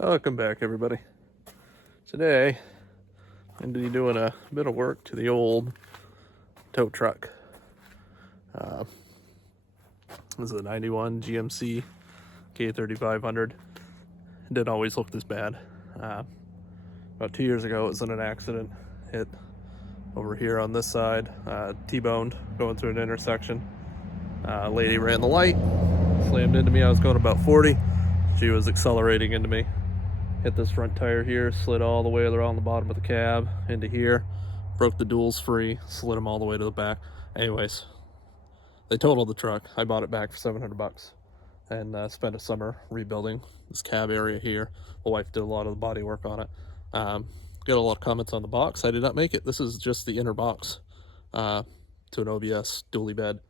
Welcome back, everybody. Today, I'm going to be doing a bit of work to the old tow truck. This is a 91 GMC K3500. It didn't always look this bad. About 2 years ago, it was in an accident. Hit over here on this side, T-boned going through an intersection. Lady ran the light, slammed into me. I was going about 40. She was accelerating into me. Hit this front tire here, slid all the way around the bottom of the cab into here, broke the duals free, slid them all the way to the back. Anyways, they totaled the truck. I bought it back for $700 and spent a summer rebuilding this cab area here. My wife did a lot of the body work on it. Got a lot of comments on the box. I did not make it. This is just the inner box to an OBS dually bed.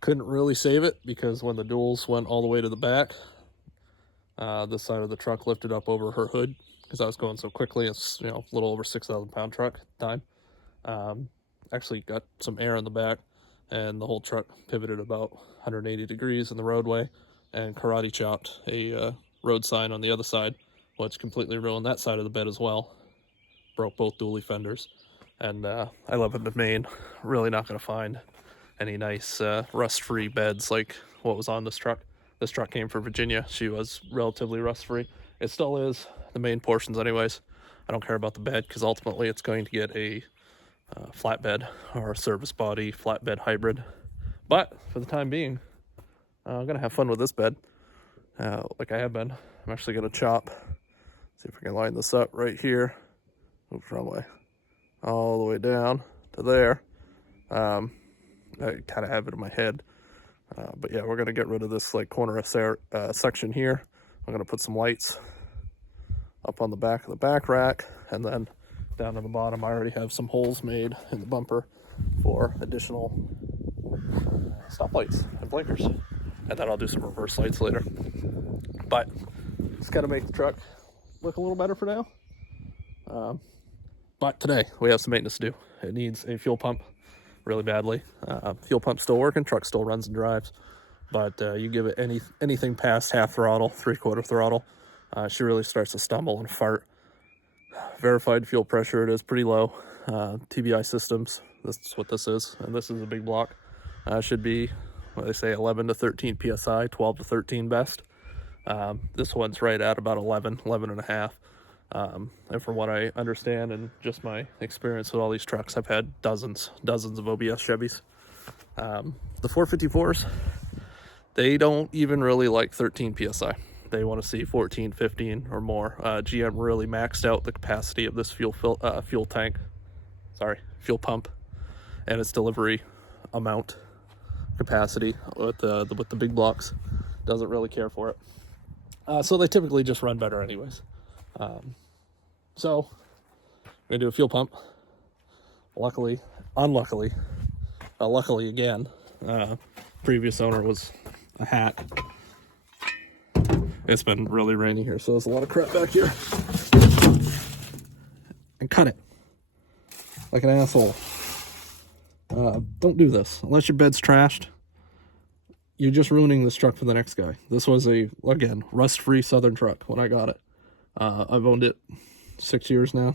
Couldn't really save it because when the duals went all the way to the back, this side of the truck lifted up over her hood because I was going so quickly. It's, a little over 6,000 pound truck at the time. Actually got some air in the back and the whole truck pivoted about 180 degrees in the roadway and karate chopped a road sign on the other side, which completely ruined that side of the bed as well. Broke both dually fenders. And I live in Maine. Really not going to find any nice rust-free beds like what was on this truck. This truck came from Virginia. She was relatively rust-free. It still is, the main portions anyways. I don't care about the bed because ultimately it's going to get a flatbed or a service body flatbed hybrid. But for the time being, I'm going to have fun with this bed like I have been. I'm actually going to chop. See if I can line this up right here. Oops, wrong way. All the way down to there. I kind of have it in my head. But yeah, we're going to get rid of this corner section here. I'm going to put some lights up on the back of the back rack, and then down to the bottom I already have some holes made in the bumper for additional stop lights and blinkers, and then I'll do some reverse lights later. But it's got to make the truck look a little better for now. But today we have some maintenance to do. It needs a fuel pump really badly. Fuel pump's still working, truck still runs and drives, but you give it anything past half throttle, 3/4 throttle, she really starts to stumble and fart. Verified fuel pressure, it is pretty low. TBI systems, that's what this is, and this is a big block. Should be, what they say, 11 to 13 psi, 12 to 13 best. This one's right at about 11 and a half. And from what I understand and just my experience with all these trucks, I've had dozens of OBS Chevys. The 454s, they don't even really like 13 psi. They want to see 14, 15 or more. GM really maxed out the capacity of this fuel pump and its delivery amount capacity with the big blocks. Doesn't really care for it. So they typically just run better anyways. So we're gonna do a fuel pump. Luckily again, previous owner was a hat. It's been really rainy here, so there's a lot of crap back here. And cut it like an asshole. Don't do this unless your bed's trashed. You're just ruining this truck for the next guy. This was again, rust-free Southern truck when I got it. I've owned it 6 years now.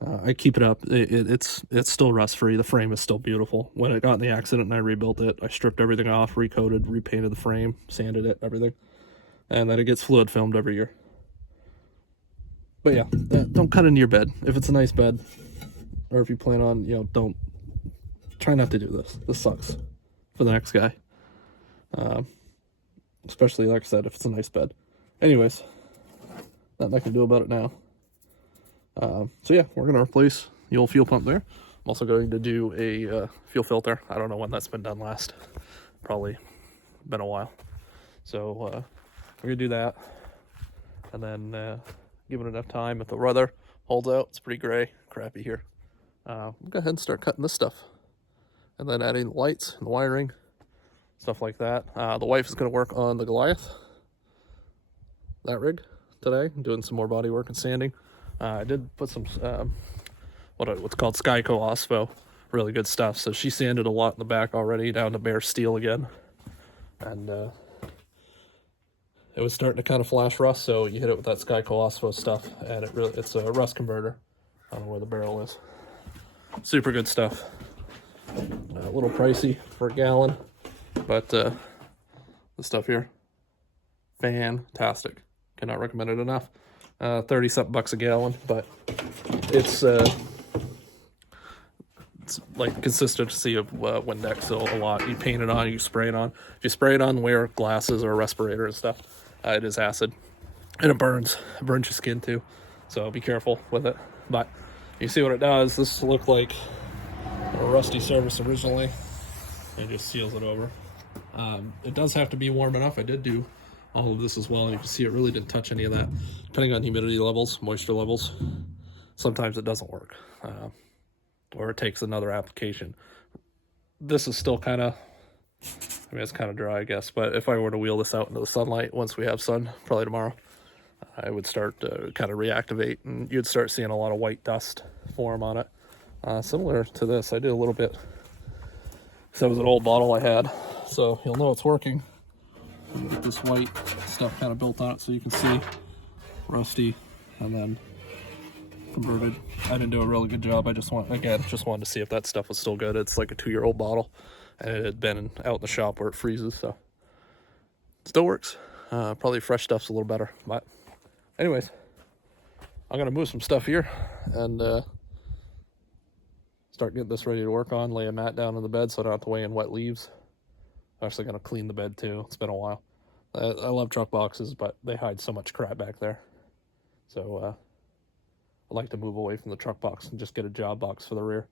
I keep it up. It's still rust-free. The frame is still beautiful. When it got in the accident and I rebuilt it, I stripped everything off, recoated, repainted the frame, sanded it, everything. And then it gets fluid filmed every year. But yeah, don't cut into your bed. If it's a nice bed, or if you plan on, try not to do this. This sucks for the next guy. Especially, like I said, if it's a nice bed. Anyways, nothing I can do about it now. So yeah, we're going to replace the old fuel pump there. I'm also going to do a fuel filter. I don't know when that's been done last. Probably been a while. So we're going to do that. And then give it enough time. If the weather holds out, it's pretty gray, crappy here. We'll go ahead and start cutting this stuff. And then adding the lights and the wiring, stuff like that. The wife is going to work on the Goliath, that rig, today. I'm doing some more body work and sanding. I did put some what's called Skyco Ospo, really good stuff. So she sanded a lot in the back already, down to bare steel again, and it was starting to kind of flash rust, so you hit it with that Sky Colossus stuff, and it's a rust converter. I don't know where the barrel is. Super good stuff. A little pricey for a gallon, but the stuff here, fantastic. Cannot recommend it enough. 30-something bucks a gallon, but it's like consistency of Windex, so a lot. You paint it on, you spray it on. If you spray it on, wear glasses or a respirator and stuff. It is acid, and it burns. It burns your skin too, so be careful with it. But you see what it does. This looked like a rusty surface originally. It just seals it over. It does have to be warm enough. I did do all of this as well, and you can see it really didn't touch any of that. Depending on humidity levels, moisture levels, sometimes it doesn't work. Or it takes another application. This is still kind of, I mean, it's kind of dry, I guess, but if I were to wheel this out into the sunlight once we have sun, probably tomorrow, I would start to kind of reactivate, and you'd start seeing a lot of white dust form on it. Similar to this, I did a little bit. So it was an old bottle I had, so you'll know it's working. You get this white stuff kind of built on it, so you can see rusty, and then converted. I didn't do a really good job. I just wanted to see if that stuff was still good. It's like a 2-year-old bottle, and it had been out in the shop where it freezes, so it still works. Probably fresh stuff's a little better, but anyways, I'm gonna move some stuff here and start getting this ready to work on. Lay a mat down on the bed so I don't have to weigh in wet leaves. I'm actually gonna clean the bed too. It's been a while. I love truck boxes, but they hide so much crap back there, so I'd like to move away from the truck box and just get a job box for the rear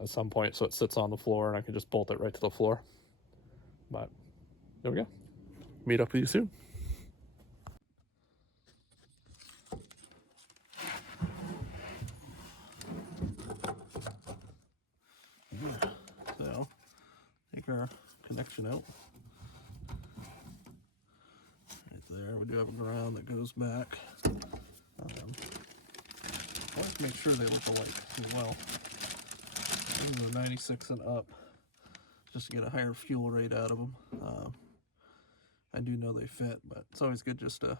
at some point, so it sits on the floor and I can just bolt it right to the floor. But there we go. Meet up with you soon. Yeah, so take our connection out. Right there, we do have a ground that goes back. I like to make sure they look alike as well. The 96 and up, just to get a higher fuel rate out of them. I do know they fit, but it's always good just to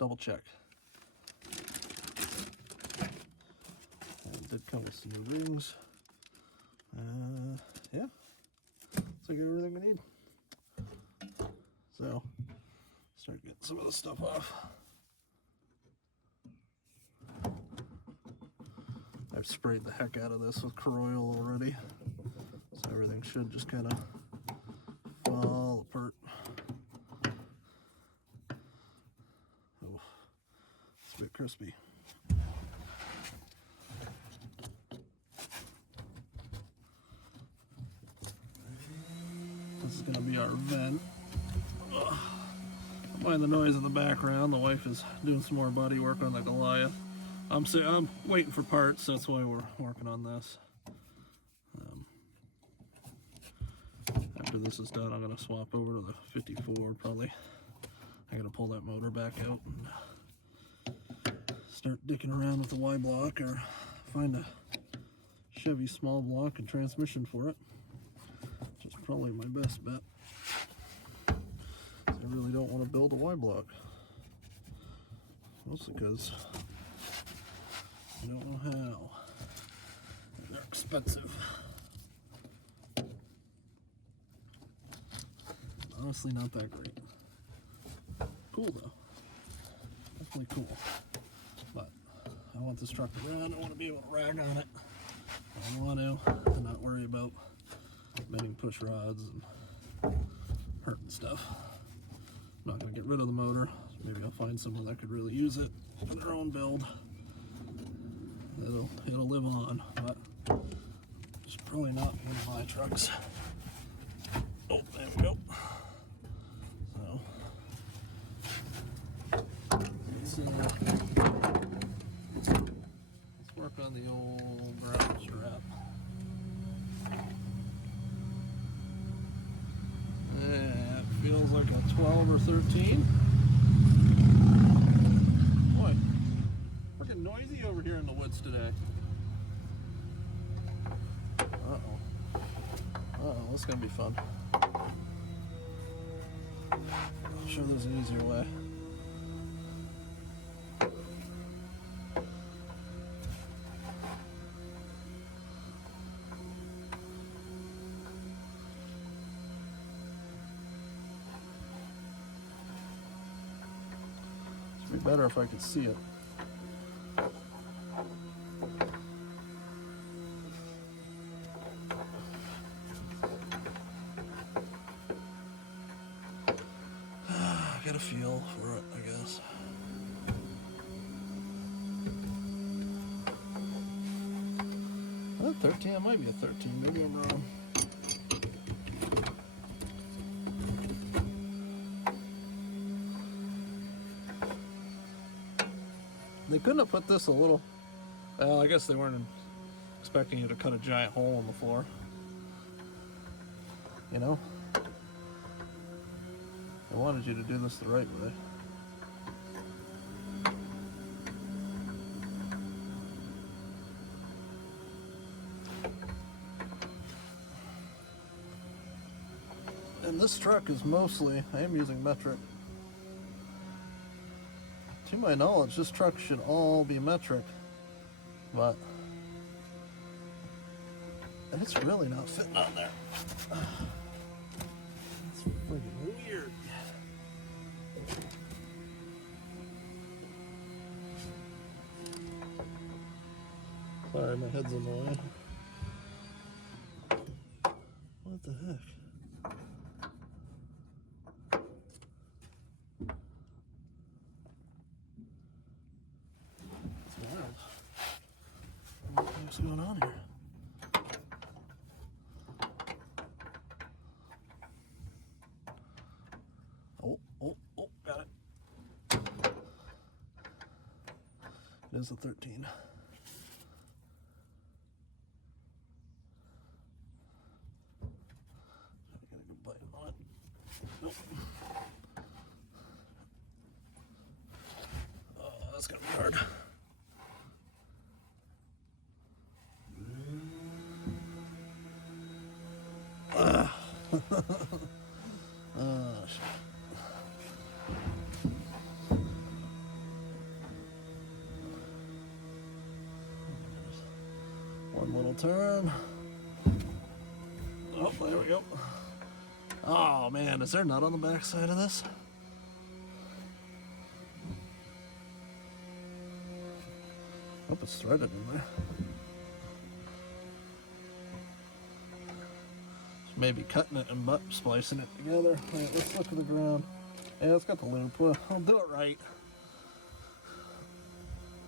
double check. It did come with some new rings. Yeah, so I got everything we need. So, start getting some of the stuff off. I've sprayed the heck out of this with Coroil already, so everything should just kind of fall apart. Oh, it's a bit crispy. This is going to be our vent. Don't mind the noise in the background. The wife is doing some more body work on the Goliath. I'm waiting for parts, so that's why we're working on this. After this is done, I'm going to swap over to the 54 probably. I'm going to pull that motor back out and start dicking around with the Y block, or find a Chevy small block and transmission for it, which is probably my best bet. I really don't want to build a Y block, mostly because I don't know how. They're expensive. Honestly, not that great. Cool though. Definitely cool. But I want this truck to run. I want to be able to rag on it. I want to and not worry about bending push rods and hurting stuff. I'm not going to get rid of the motor. Maybe I'll find someone that could really use it for their own build. It'll live on, but it's probably not one of my trucks. Oh, there we go. So let's work on the old ground strap. That feels like a 12 or 13. Boy, freaking noisy over here in the woods today. Uh-oh, this is gonna be fun. I'm sure there's an easier way. It'd be better if I could see it. Get a feel for it, I guess. That 13, it might be a 13, maybe I'm wrong. They couldn't have put this a little, well, I guess they weren't expecting you to cut a giant hole in the floor. You know? They wanted you to do this the right way. And this truck is mostly, I am using metric. To my knowledge, this truck should all be metric, but it's really not fitting on there. It's freaking weird. Sorry, my head's in the way. What the heck? It's wild. What's going on here? Oh, got it. It is a 13. I gotta go bite on it. Nope. Oh, that's gonna be hard. Shit. One little turn. Oh, there we go. Oh man, is there a nut on the back side of this? Hope it's threaded in there. Maybe cutting it and butt splicing it together. Right, let's look at the ground. Yeah, it's got the loop. I'll do it right.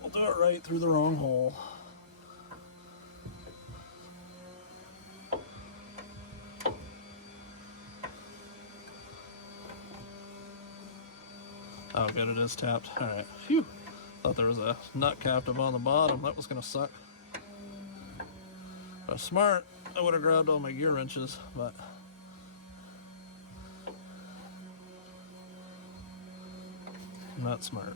We'll do it right through the wrong hole. Oh, good, it is tapped. All right, phew. Thought there was a nut captive on the bottom. That was gonna suck. If I was smart, I would have grabbed all my gear wrenches, but I'm not smart.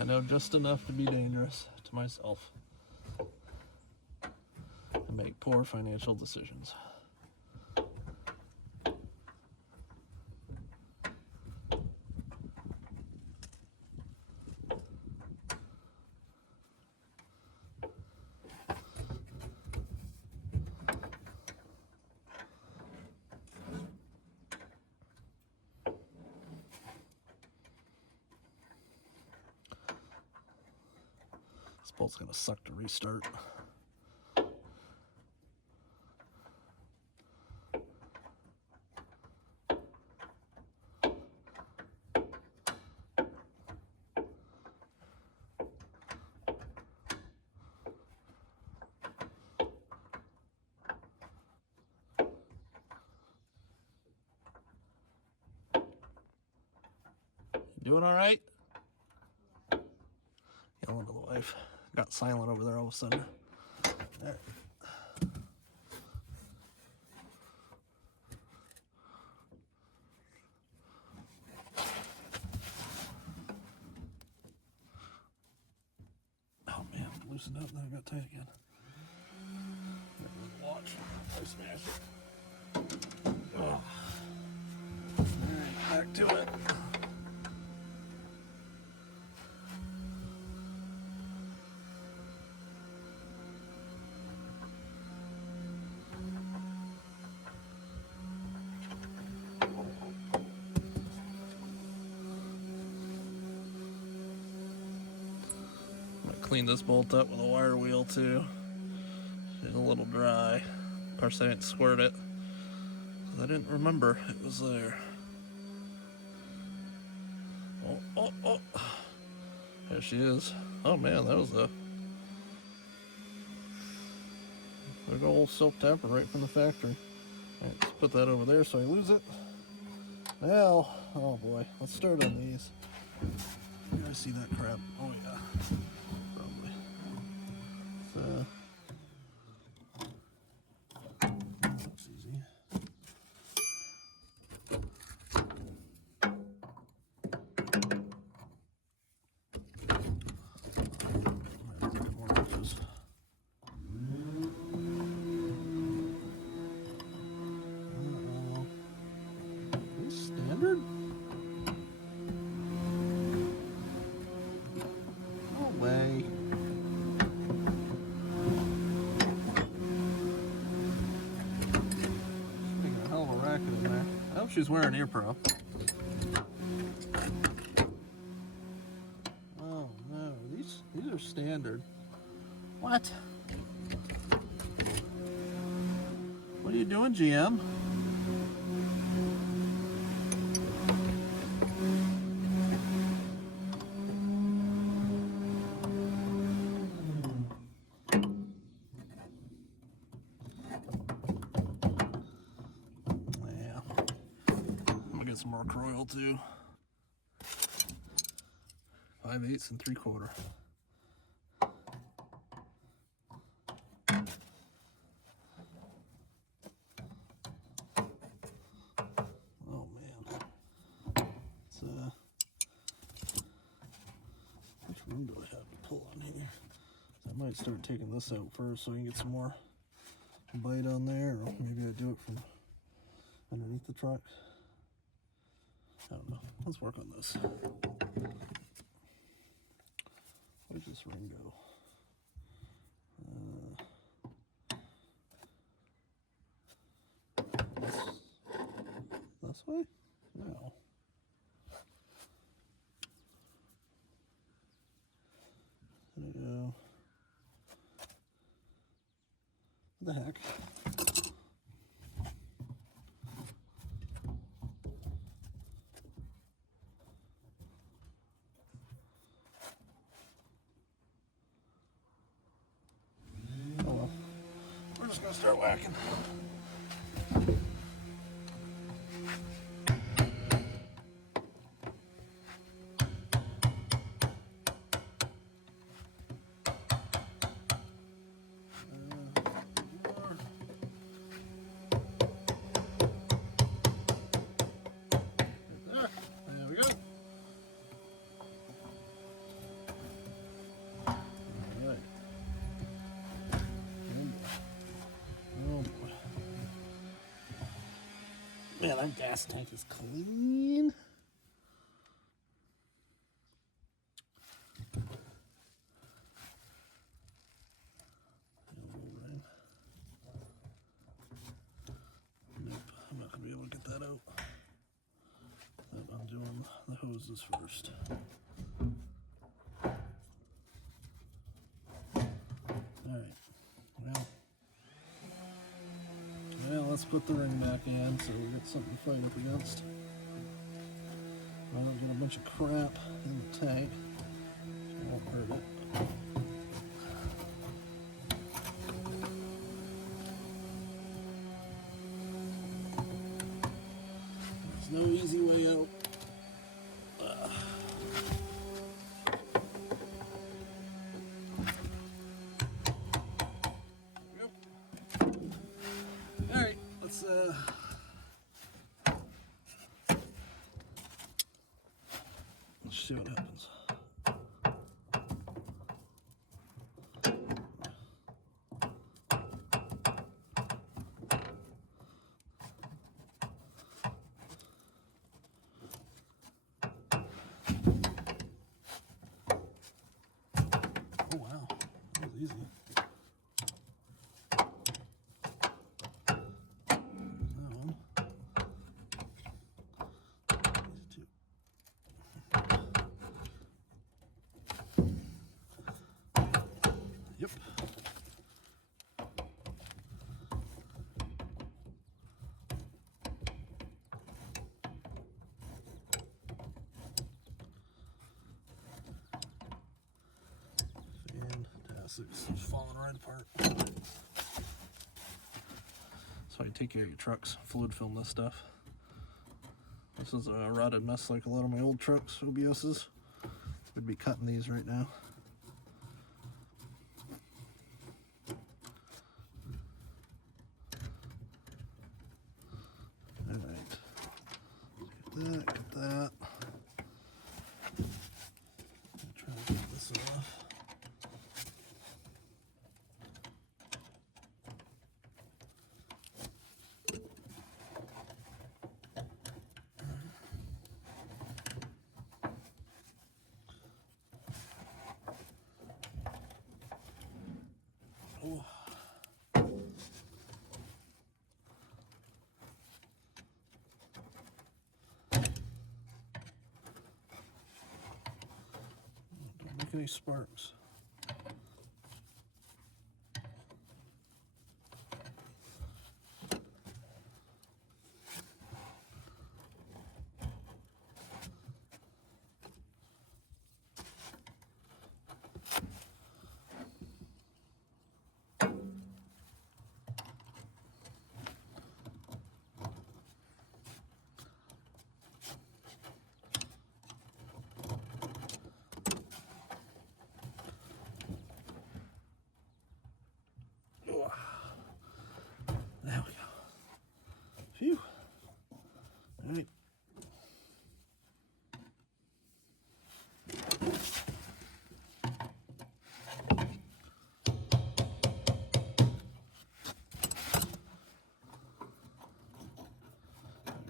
I know just enough to be dangerous to myself and make poor financial decisions. This bolt's gonna suck to restart. Doing all right? Yelling to the wife. Got silent over there all of a sudden. There. Oh man, loosened up, then I got tight again. Watch. I smashed it. Oh. clean this bolt up with a wire wheel too. It's a little dry. Of course, I didn't squirt it. I didn't remember it was there. Oh. There she is. Oh man, that was a big old silk tamper right from the factory. All right, let's put that over there so I lose it. Now, oh boy, let's start on these. You guys see that crap? Oh yeah, probably. That's easy. Standard? No way. She's making a hell of a racket in there. I hope she's wearing ear pro. Oh no, these are standard. What? What are you doing, GM? Some more coil too. 5/8 and 3/4. Oh man, it's which room do I have to pull on here? I might start taking this out first so we can get some more bite on there, or maybe I do it from underneath the truck. I don't know. Let's work on this. Where's this ring go? This way? No. There we go. What the heck? We're just gonna start whacking. There we go. All right. Oh boy. Man, that gas tank is clean. Nope, I'm not gonna be able to get that out. I'm doing the hoses first. Alright. Well, let's put the ring back in so we get something to fight up against. I don't get a bunch of crap in the tank. So it won't hurt it. There's no easy way out. Alright, let's see what happens. Oh wow, that was easy. thing's falling right apart. So I take care of your trucks, fluid film this stuff. This is a rotted mess like a lot of my old trucks, OBS's. Would be cutting these right now. Alright. Get that. Try to get this off. Oh. Don't make any sparks. There we go. Phew. All right. I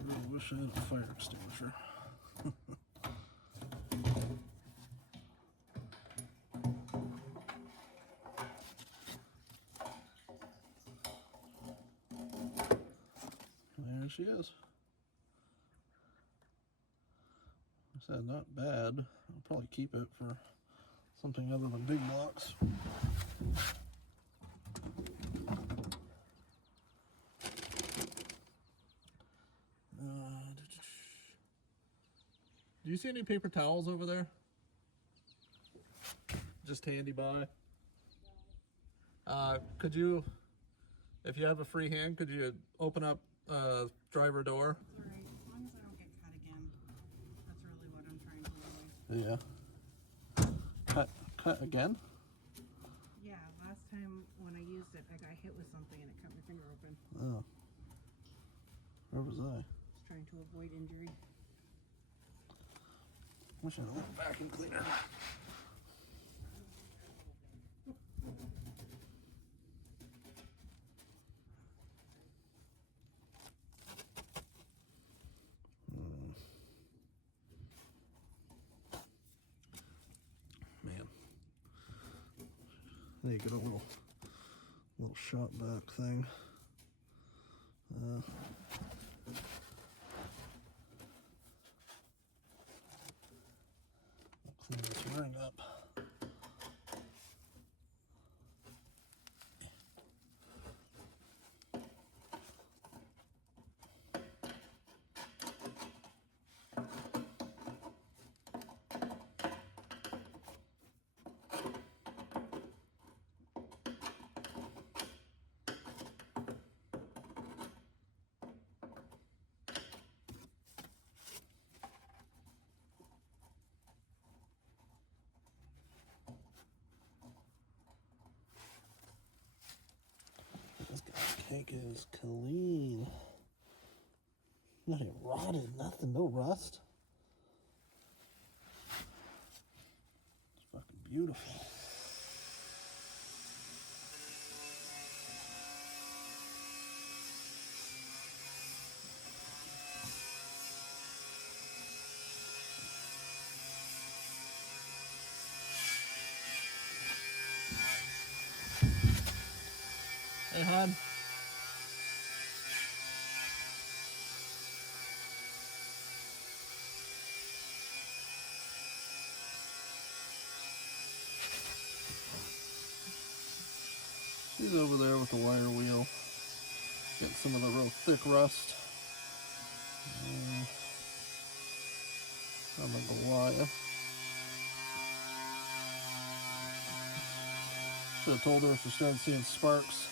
really wish I had a fire extinguisher. There she is. I said not bad. I'll probably keep it for something other than big blocks. Do you see any paper towels over there? Just handy by. Could you, if you have a free hand, could you open up driver door? It's all right, as long as I don't get cut again. That's really what I'm trying to avoid. Yeah. Cut again? Yeah, last time when I used it, I got hit with something and it cut my finger open. Oh. Where was I? Just trying to avoid injury. Wish I had a little vacuum cleaner. Man. There you get a little shot back thing. Clean this ring up. This guy's cake is clean. Not even rotted, nothing, no rust. It's fucking beautiful. Hey, hon. She's over there with the wire wheel. Getting some of the real thick rust on the Goliath. Should have told her if she started seeing sparks.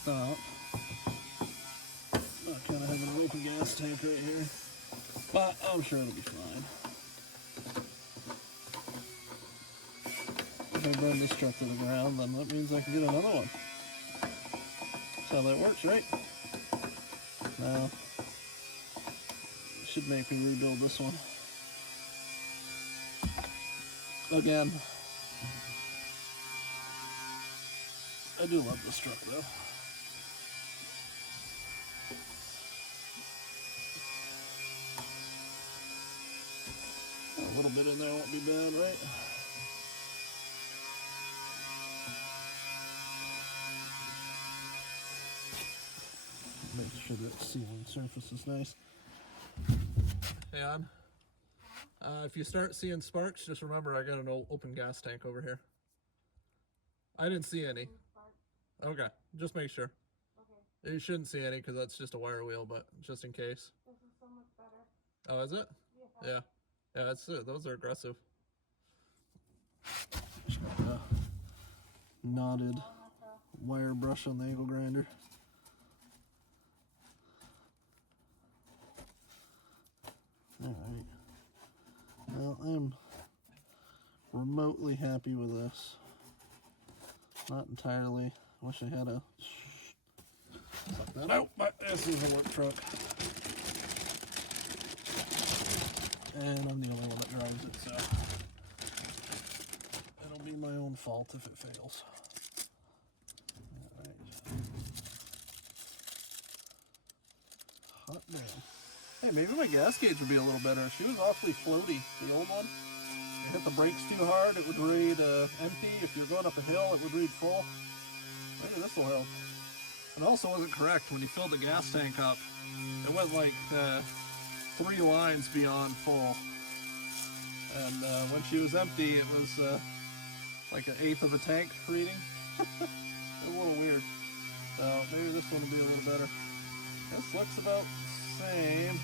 Stop. Not kind of having an open gas tank right here, but I'm sure it'll be fine. If I burn this truck to the ground, then that means I can get another one. That's how that works, right? Now, should make me rebuild this one. Again, I do love this truck though. A little bit in there won't be bad, right? Make sure that sealing surface is nice. And if you start seeing sparks, just remember I got an open gas tank over here. I didn't see any. Okay, just make sure. Okay. You shouldn't see any because that's just a wire wheel, but just in case. This is so much better. Oh, is it? Yeah. Yeah. Yeah, that's it. Those are aggressive. Just got a knotted wire brush on the angle grinder. Alright. Well, I'm remotely happy with this. Not entirely. Wish I had a... Suck that out, but this is a work truck. And I'm the only one that drives it, so... it'll be my own fault if it fails. Alright. Hot damn. Hey, maybe my gas gauge would be a little better. She was awfully floaty, the old one. You hit the brakes too hard, it would read empty. If you're going up a hill, it would read full. Maybe this will help. It also wasn't correct when you filled the gas tank up. It went like 3 lines beyond full. And when she was empty, it was like 1/8 of a tank reading. A little weird. So maybe this one will be a little better. This looks about the same.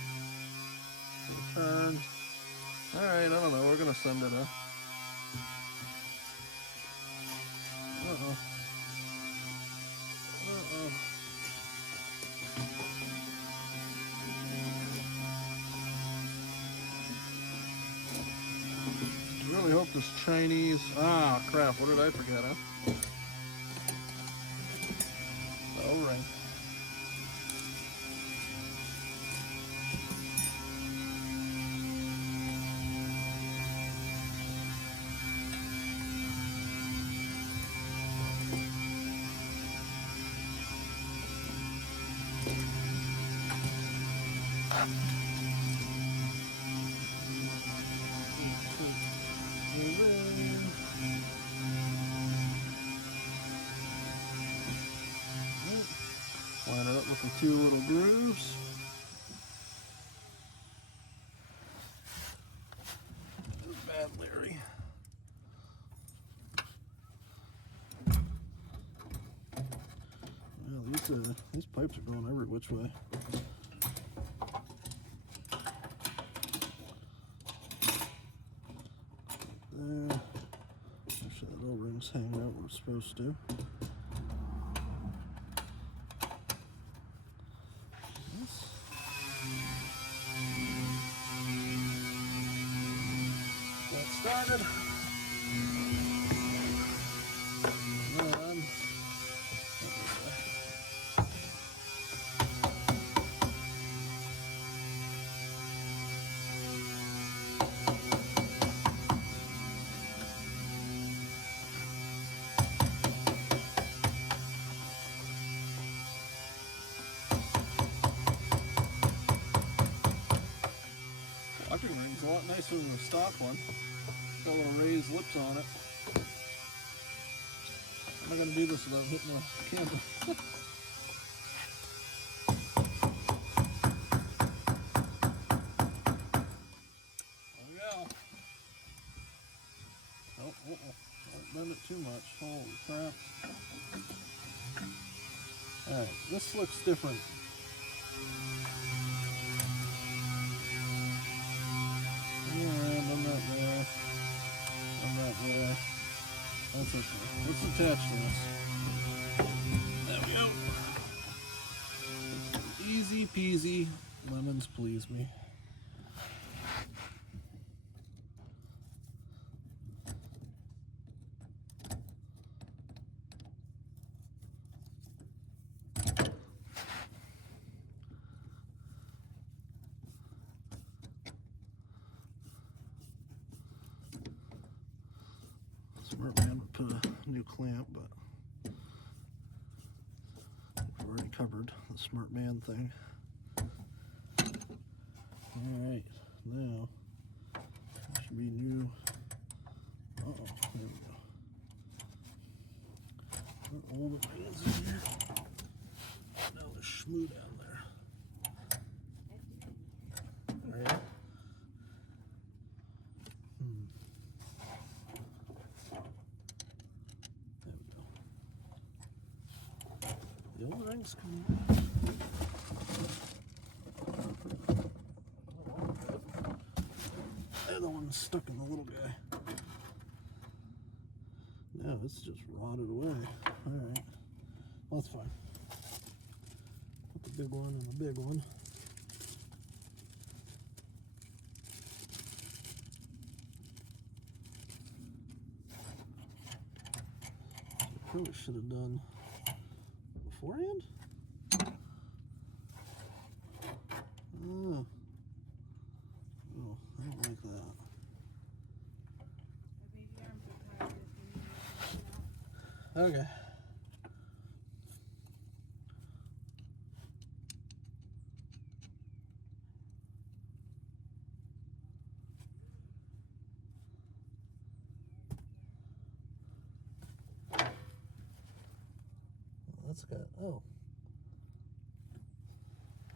Turn. Alright, I don't know. We're gonna send it a... Uh-oh. Uh-oh. I really hope this Chinese... Ah, crap. What did I forget, huh? Alright. Line it up with the 2 little grooves. Bad Larry. Well, these pipes are going every which way. There. Make sure that O-ring's hanging out where it's supposed to. That started. Locking ring's a lot nicer than the stock one. Got little raised lips on it. I'm not gonna do this without hitting the camera. There we go. Oh, don't bend it too much. Holy crap. Alright, this looks different. I'm not there. I'm not there. That's attach this. There we go. Easy peasy, lemons please me. Smart man would put a new clamp, but we've already covered the smart man thing. Alright, now there should be new. Uh-oh, there we go. Put all the pins in here. Now there's schmoo down there. Alright. The old rings come out. The other one's stuck in the little guy. Now it's just rotted away. Alright. Well, that's fine. Put the big one and the big one. I probably should have done beforehand? Oh. Oh, I don't like that. Okay. That's got, oh.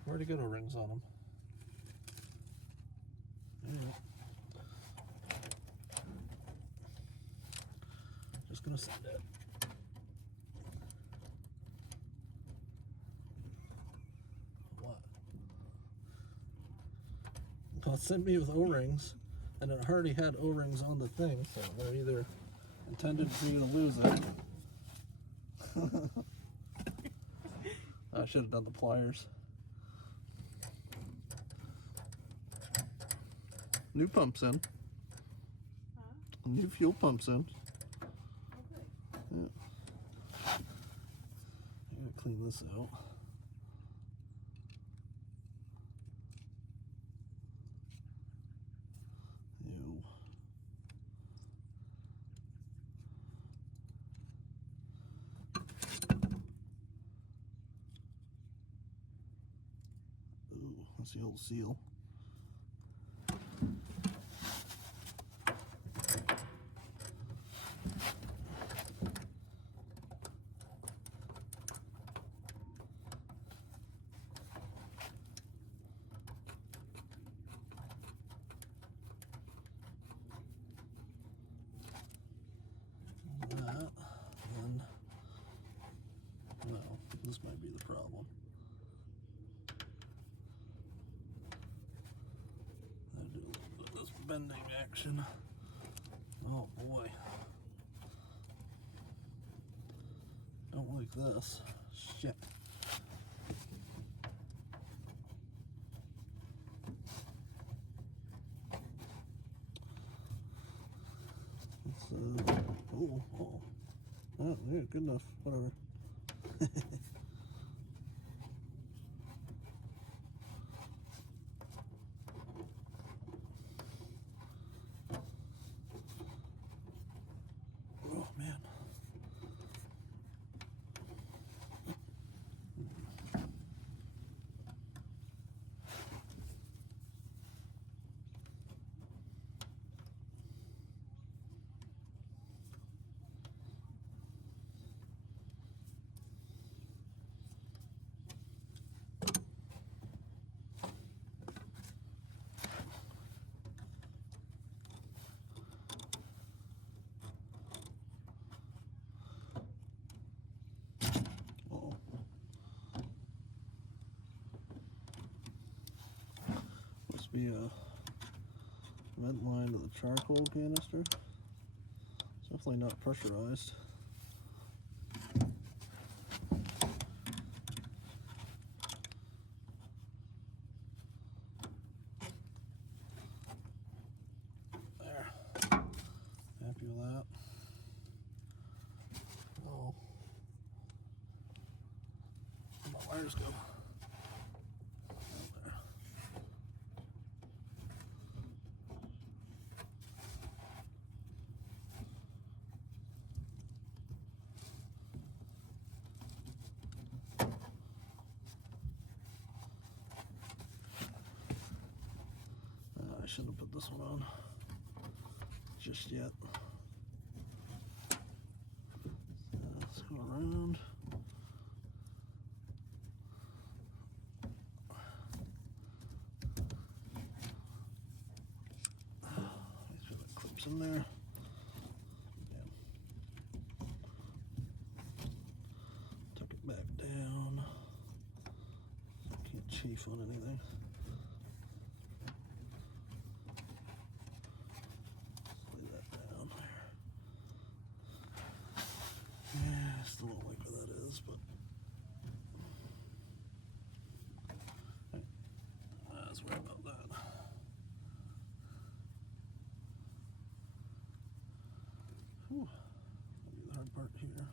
Already got O-rings on them. Alright. Just gonna send it. What? Well, it sent me with O-rings, and it already had O-rings on the thing, so they're either intended for you to lose it. I should have done the pliers. New pumps in. Huh? New fuel pumps in. Okay. Yeah. I gotta clean this out. Ew. Ooh, that's the old seal. That, and well, this might be the problem. I do a little bit of this bending action. Oh boy. Don't like this. Shit. It's oh. Oh, yeah, good enough. Whatever. Oh man. Uh-oh. Must be a vent line to the charcoal canister. It's definitely not pressurized. wires go? I shouldn't have put this one on just yet. Let's go around. Make sure that clips in there. Tuck it back down. Can't chafe on anything. Lay that down there. Yeah, still don't like where that is, but let's worry about that. Whew. That'll be the hard part here.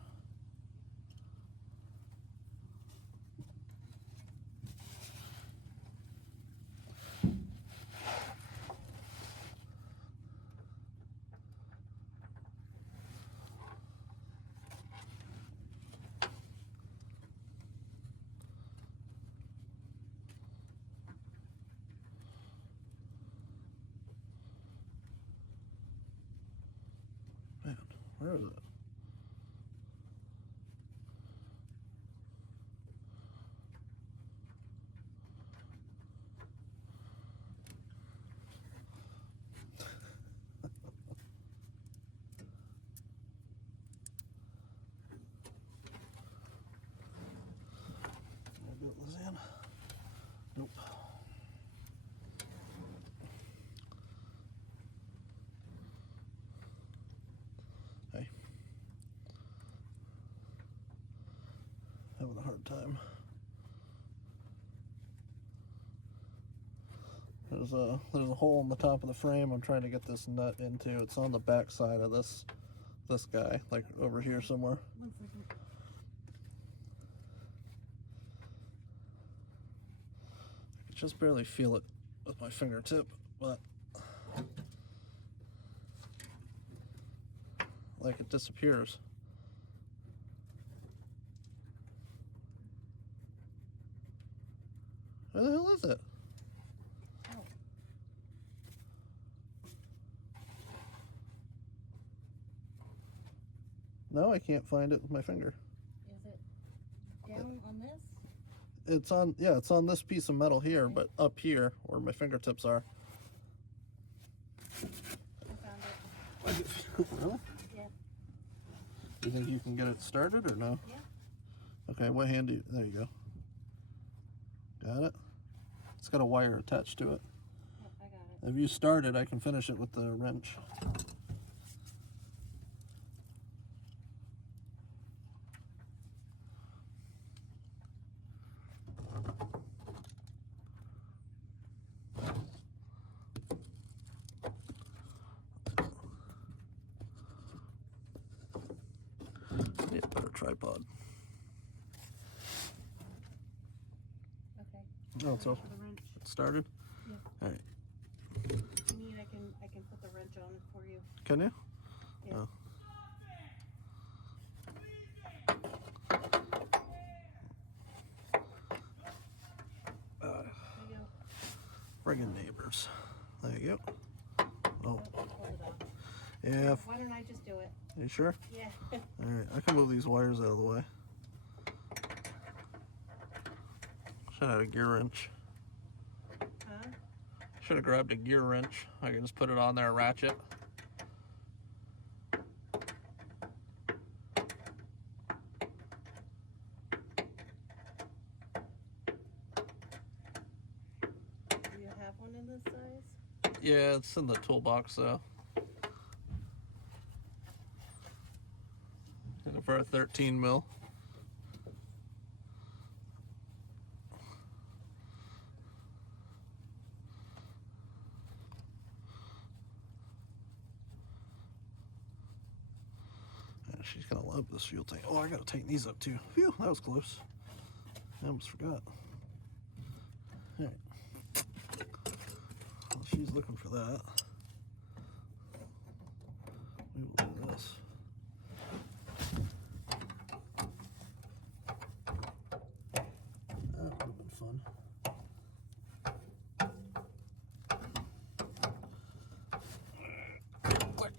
Man, where is it? I'll get this in. Nope. Hey. Having a hard time. There's a hole in the top of the frame I'm trying to get this nut into. It's on the back side of this guy, like over here somewhere. 1 second. I can just barely feel it with my fingertip, but like it disappears. Where the hell is it? Oh. No, I can't find it with my finger. Is it down on this? It's on, yeah, it's on this piece of metal here, but up here where my fingertips are. I found it. Really? Yeah. Do you think you can get it started or no? Yeah. Okay, what hand do you, there you go. Got it? It's got a wire attached to it. Yep, I got it. If you start it, I can finish it with the wrench. Need a better tripod. Okay. Oh, it's all For the wrench. started? Yeah. All right. If you need, I can put the wrench on it for you. Can you? Yeah. Oh. There you go. Friggin' neighbors. There you go. Oh, Hold it up. yeah. Why don't I just do it? You sure? Yeah. All right, I can move these wires out of the way. Should have had a gear wrench. Huh? Should have grabbed a gear wrench. I can just put it on there and ratchet. Do you have one in this size? Yeah, it's in the toolbox though. And for a 13 mil. She's gonna love this fuel tank. Oh, I gotta tighten these up too. Phew, that was close. I almost forgot. All right. Well, she's looking for that. We will do this. That would have been fun. Click.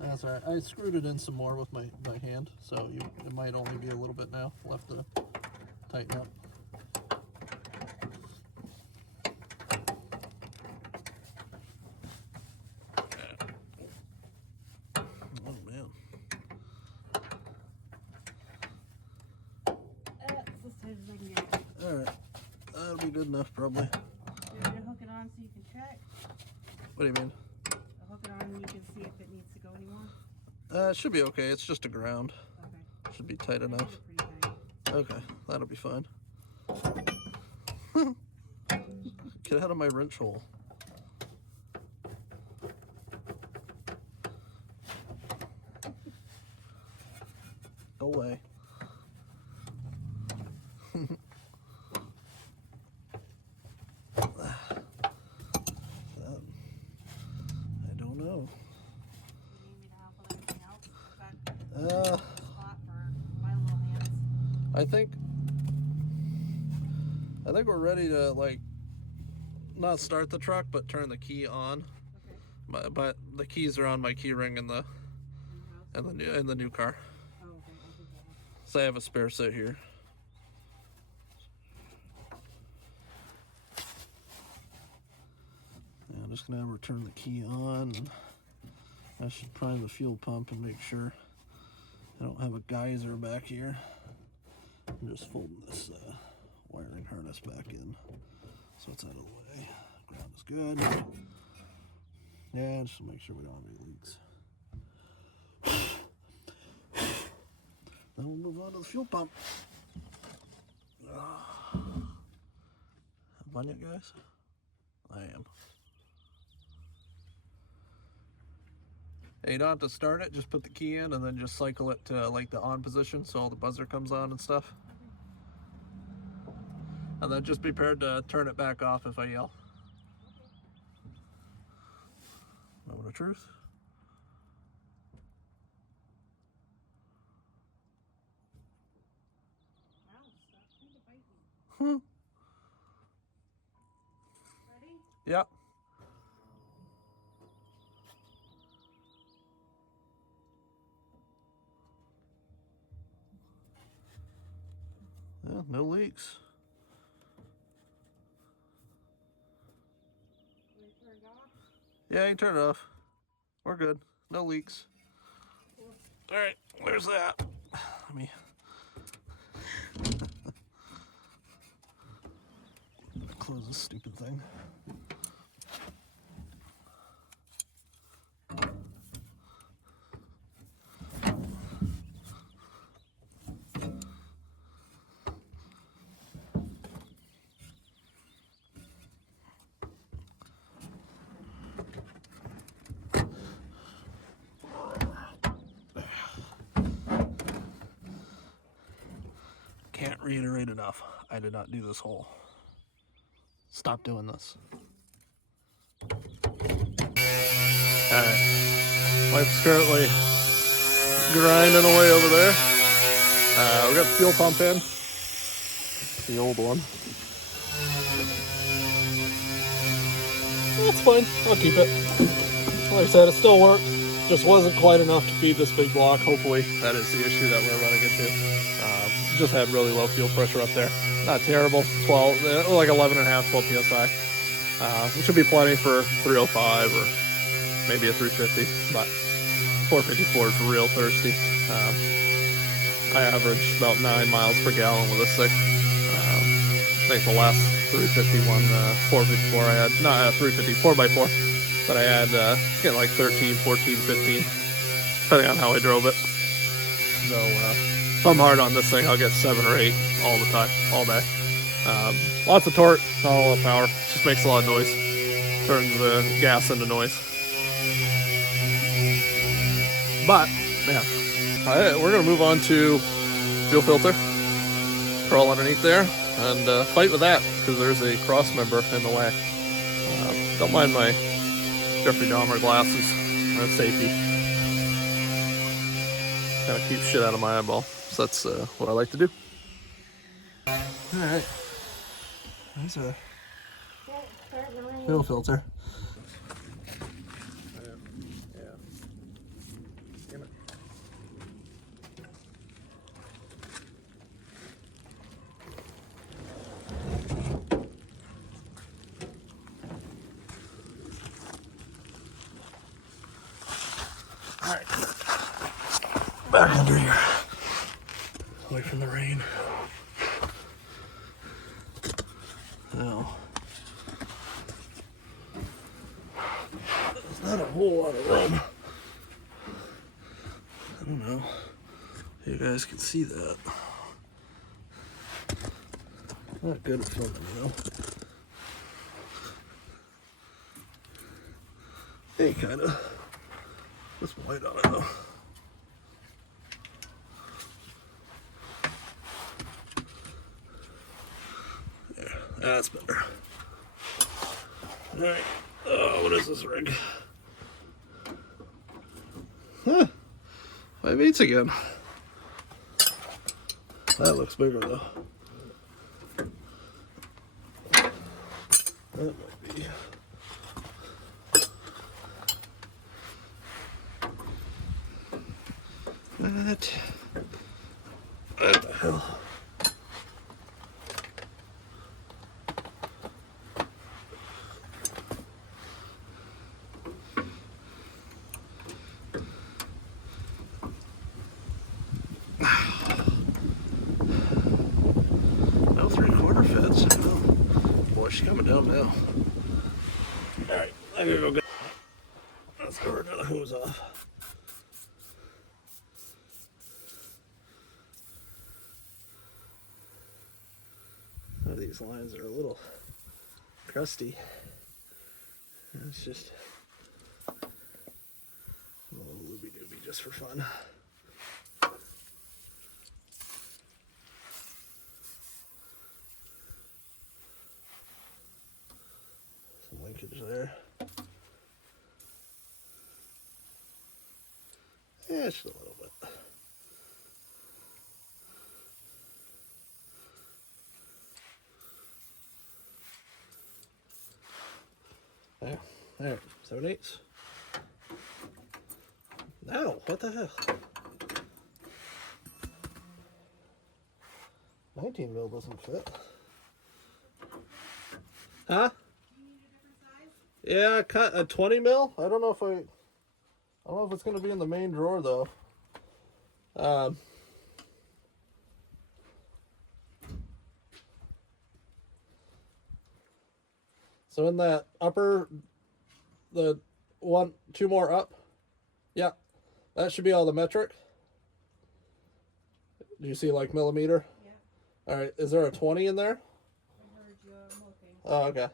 That's all right. I screwed it in some more with my hand, so it might only be a little bit now left to tighten up. Oh man. That's as tight as I can get. All right, that'll be good enough probably. You want me to hook it on so you can check? What do you mean? I'll hook it on and you can see if it needs to go anymore. It should be okay. It's just a ground. Okay. Should be tight enough. Pretty tight. Okay, that'll be fine. Get out of my wrench hole. Go away. I don't know. You need me to help with anything else? Is that Uh, a spot for my little hands? I think we're ready to like not start the truck, but turn the key on. Okay. But the keys are on my key ring in the new car. Oh, okay. I'll do that. So I have a spare set here. Yeah, I'm just gonna have her turn the key on. And I should prime the fuel pump and make sure I don't have a geyser back here. I'm just folding this wiring harness back in so it's out of the way. Ground is good. Yeah, just to make sure we don't have any leaks. Then we'll move on to the fuel pump. Have fun yet, guys? I am. Hey, you don't have to start it, just put the key in and then just cycle it to like the on position so all the buzzer comes on and stuff. And then just be prepared to turn it back off if I yell. Moment of truth. Ow, stop trying to bite me. Ready? Yeah. Yeah, no leaks. We turned off. Yeah, you can turn it off. We're good. No leaks. All right, there's that. Let me close this stupid thing. Can't reiterate enough. I did not do this hole. Stop doing this. Alright. Wife's currently grinding away over there. We got the fuel pump in. The old one. That's fine. I'll keep it. Like I said, it still works. Just wasn't quite enough to feed this big block. Hopefully that is the issue that we're running into. Just had really low fuel pressure up there. Not terrible. 12, like 11.5, 12 psi. Which should be plenty for 305 or maybe a 350, but 454 is real thirsty. I average about 9 miles per gallon with this thing. I think the last 351, 454 I had, not 350, 4x4, but I had getting like 13, 14, 15, depending on how I drove it. So if I'm hard on this thing, I'll get 7 or 8 all the time, all day. Lots of torque, not a lot of power, just makes a lot of noise. Turns the gas into noise. But, yeah, we're gonna move on to fuel filter. Crawl underneath there and fight with that because there's a cross member in the way. Don't mind my Jeffrey Dahmer glasses. That's safety. Kind of keep shit out of my eyeball. So that's what I like to do. All right. There's a fuel filter. Yeah. Damn it. All right. Back under here. Away from the rain. Now, there's not a whole lot of room. I don't know if you guys can see that. Not good at filming, you know. Hey, kind of. Just white on it though. There, that's better. All right. Oh, what is this rig? Huh. 5/8 again. That looks bigger though. That might be. What the hell? No 3/4 fits. Oh. Boy, she's coming down now. Alright, I gotta go get. Let's go another hose off. Some of these lines are a little crusty. It's just a little looby dooby just for fun. Some linkage there. Yeah, just a little bit. There, 7/8. No, what the hell? 19 mil doesn't fit. Huh? Yeah, I cut a 20 mil. I don't know if it's gonna be in the main drawer though. So in that upper, the two more up, yeah, that should be all the metric. Do you see like millimeter? Yeah. All right, is there a 20 in there? I heard you. I'm looking. Oh, okay.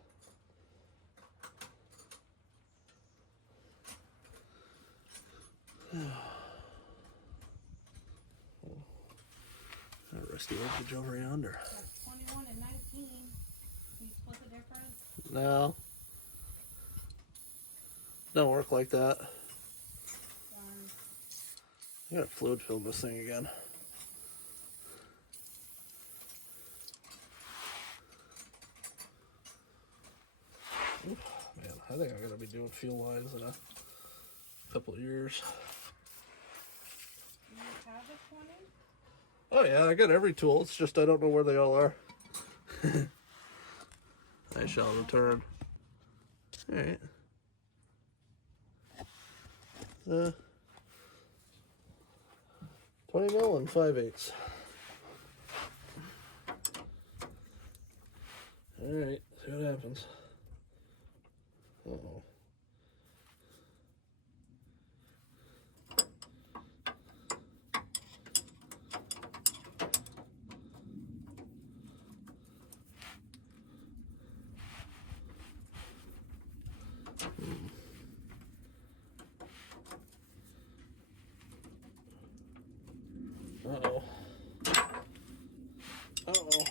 That rusty linkage over yonder. That's 21 and 19. Can you split the difference? No. Don't work like that. I gotta fluid fill this thing again. Oof, man, I think I'm gonna be doing fuel lines in a couple of years. Do you have a 20? Oh yeah, I got every tool. It's just I don't know where they all are. I shall return. All right. 20 mil and 5/8. All right, see what happens. Uh-oh. Uh-oh.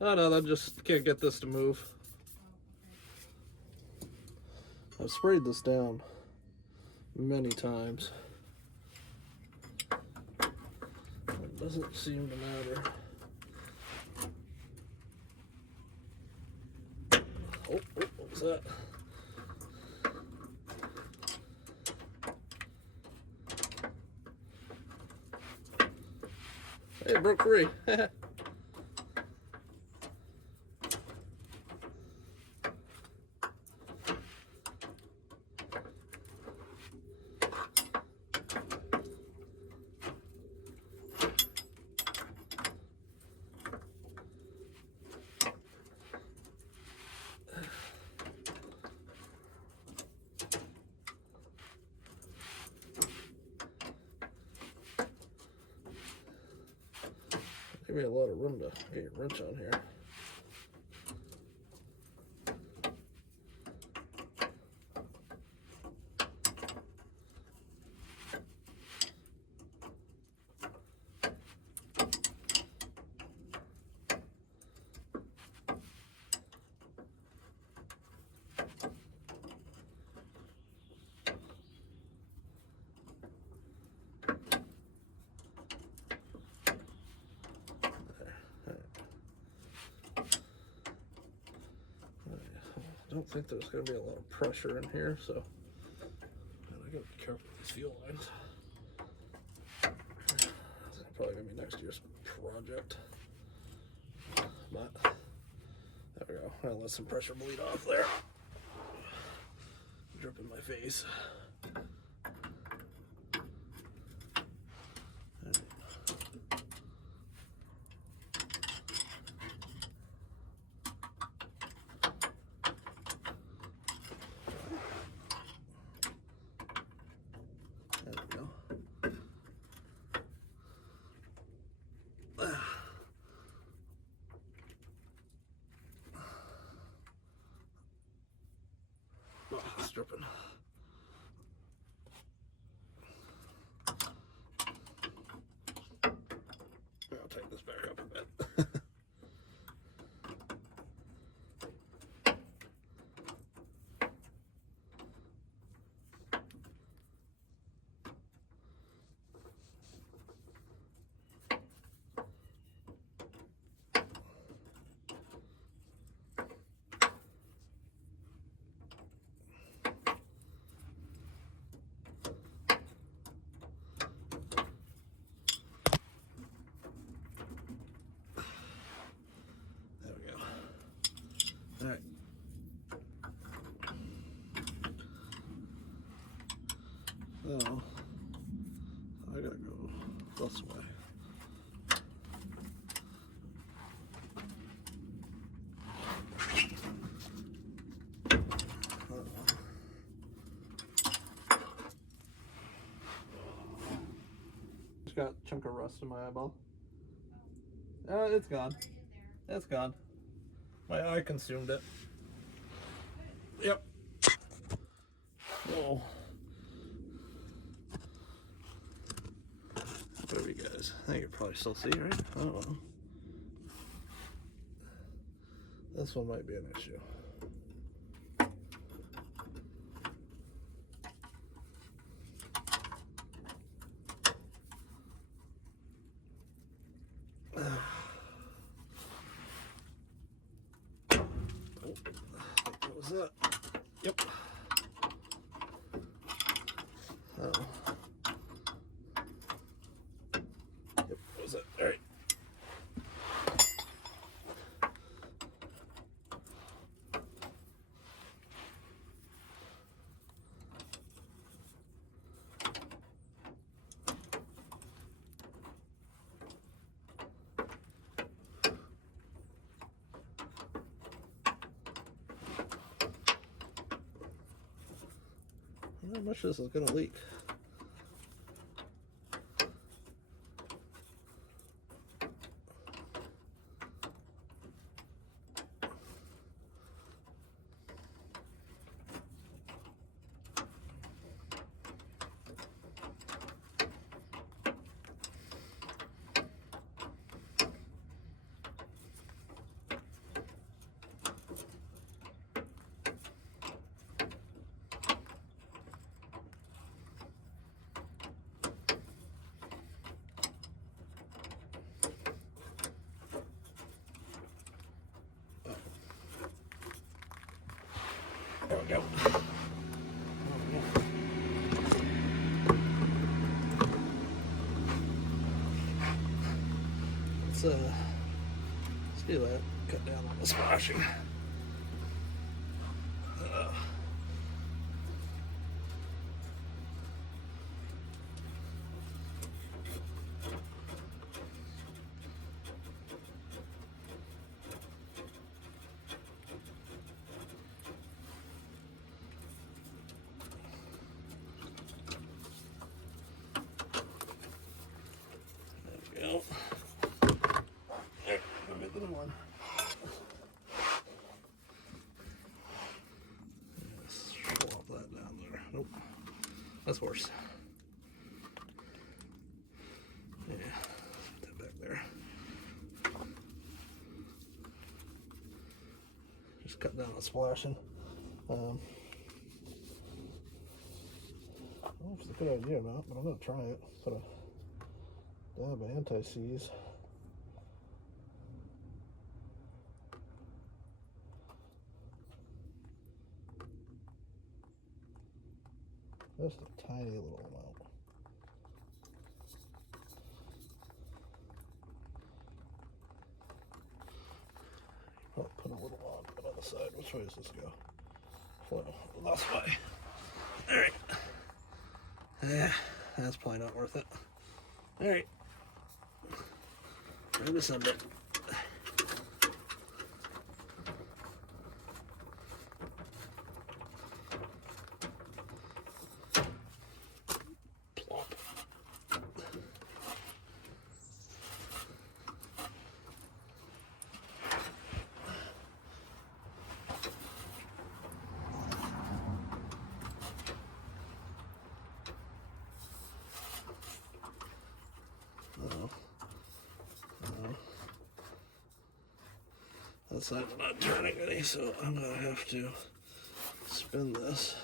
Oh no, I just can't get this to move. I've sprayed this down many times. It doesn't seem to matter. Oh, what was that? Hey, it broke free. Give me a lot of room to get your wrench on here. I don't think there's going to be a lot of pressure in here, so I got to be careful with these fuel lines. It's probably going to be next year's project. But there we go. I'll let some pressure bleed off there. Drip in my face. Oh, it's dripping. I'll take this back up a bit. All right. So I gotta go this way. Just got a chunk of rust in my eyeball. It's gone. It's gone. My eye consumed it. Yep. Oh. What have you guys? I think you probably still see, right? I don't know. This one might be an issue. What was that? Yep. Oh. Yep, what was that? All right. How much this is going to leak? go. Let's do that. Cut down on the splashing. There we go. There, I made the new one. Swap that down there. Nope, that's worse. Yeah, put that back there. Just cut down on splashing. I don't know if it's a good idea or not, but I'm gonna try it. Put a dab of anti-seize. Just a tiny little amount. I'll put a little on the other side. Which way does this go? Well, this way. Alright. Yeah, that's probably not worth it. Alright. Time to send it. Plop. That side's not turning any, so I'm gonna have to spin this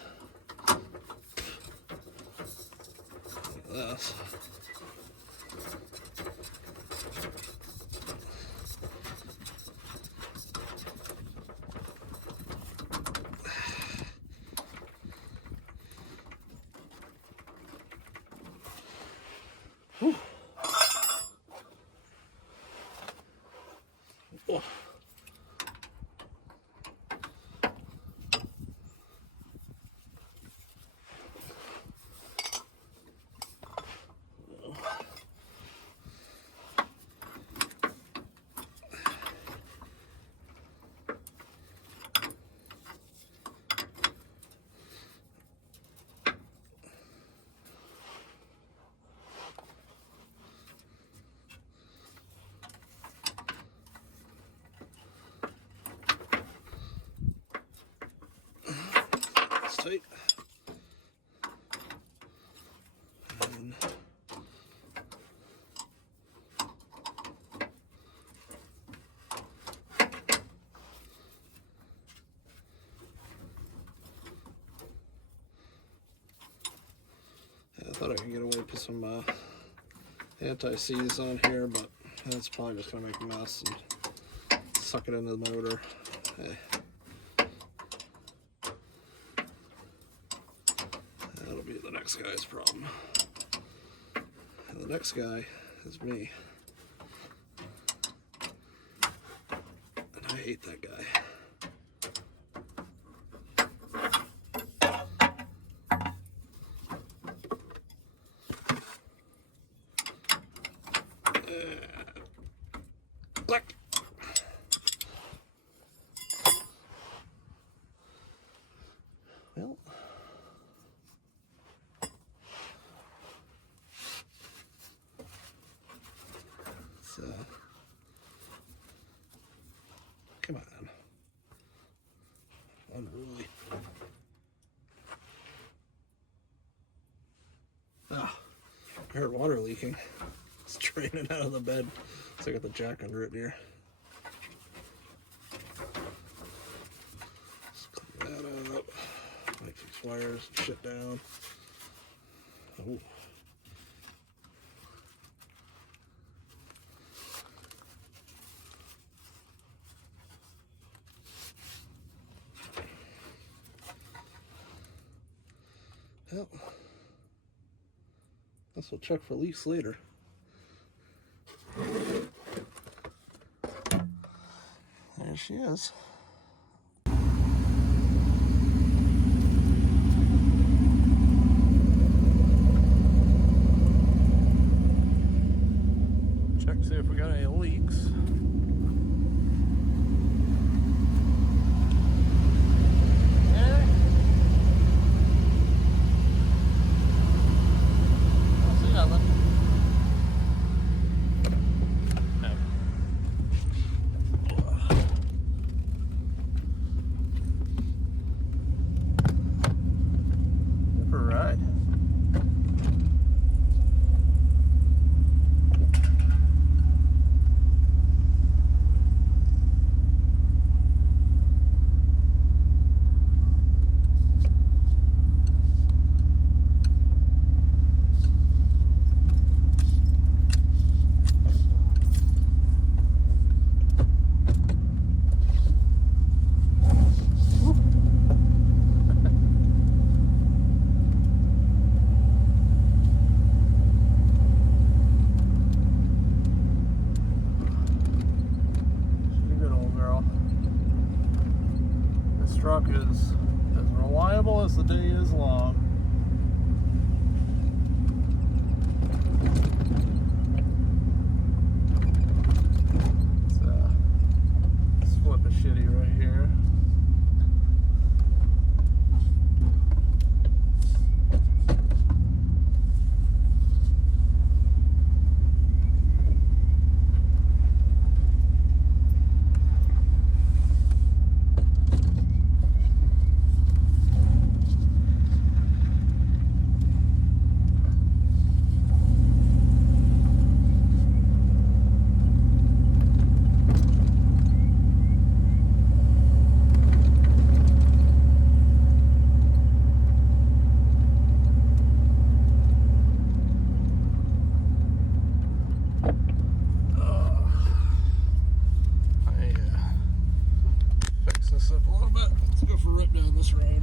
like this. Whew. Oh. It's tight. And I thought I could get away with some anti-seize on here, but that's probably just gonna make a mess and suck it into the motor. Hey. That'll be the next guy's problem. And the next guy is me. And I hate that guy. Click. Well, it's, come on. Unruly. Ah, I heard water leaking. It's draining out of the bed. So I got the jack under it here. Just clean that up. Make these wires and shit down. Ooh. Yep. Guess we'll check for leaks later. There she is. Check, see if we got any leaks. Truck is as reliable as the day is long. Let's flip a shitty right here. This up a little bit. Let's go for a rip down this road.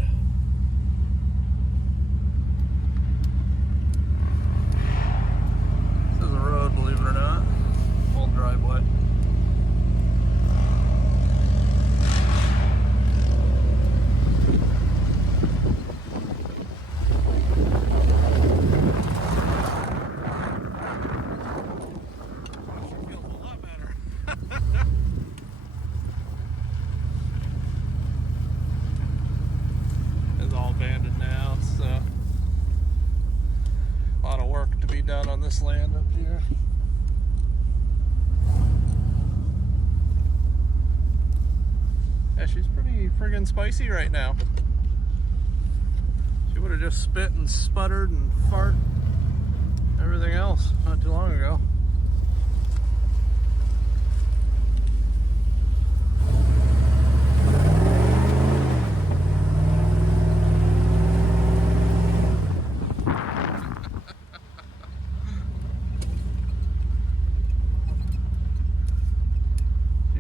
This is a road, believe it or not. Old driveway. Feels a lot better. All abandoned now, so a lot of work to be done on this land up here. Yeah, she's pretty friggin' spicy right now. She would have just spit and sputtered and fart everything else not too long ago.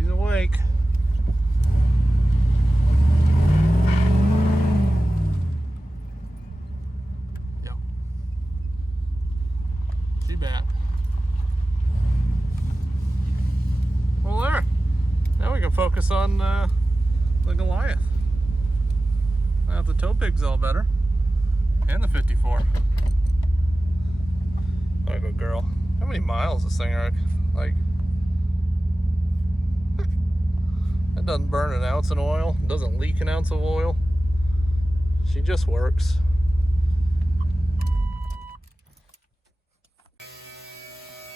Awake. Yep. See bat. Well, there. Now we can focus on the Goliath. Now the Tow Pig's all better, and the 54. Alright, good girl. How many miles this thing are like? It doesn't burn an ounce of oil, it doesn't leak an ounce of oil. She just works.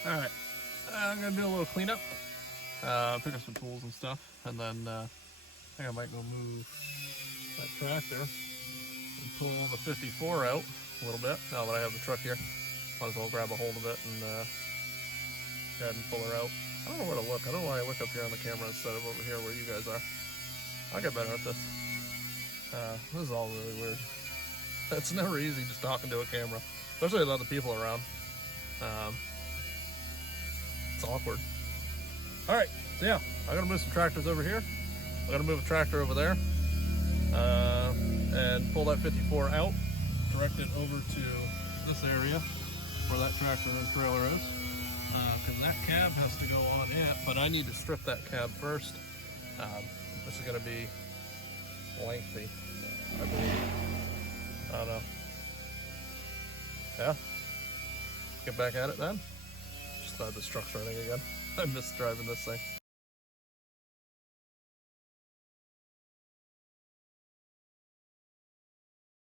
Alright, I'm gonna do a little cleanup, pick up some tools and stuff, and then I think I might go move that tractor and pull the 54 out a little bit. Now that I have the truck here, might as well grab a hold of it and go ahead and pull her out. I don't know where to look. I don't know why I look up here on the camera instead of over here where you guys are. I'll get better at this. This is all really weird. It's never easy just talking to a camera, especially with other people around. It's awkward. Alright, so yeah, I gotta move some tractors over here. I gotta move a tractor over there. And pull that 54 out. direct it over to this area where that tractor and trailer is. Because that cab has to go on it, but I need to strip that cab first. This is going to be lengthy, I believe. I don't know. Yeah. Get back at it then. Just glad this truck's running again. I miss driving this thing.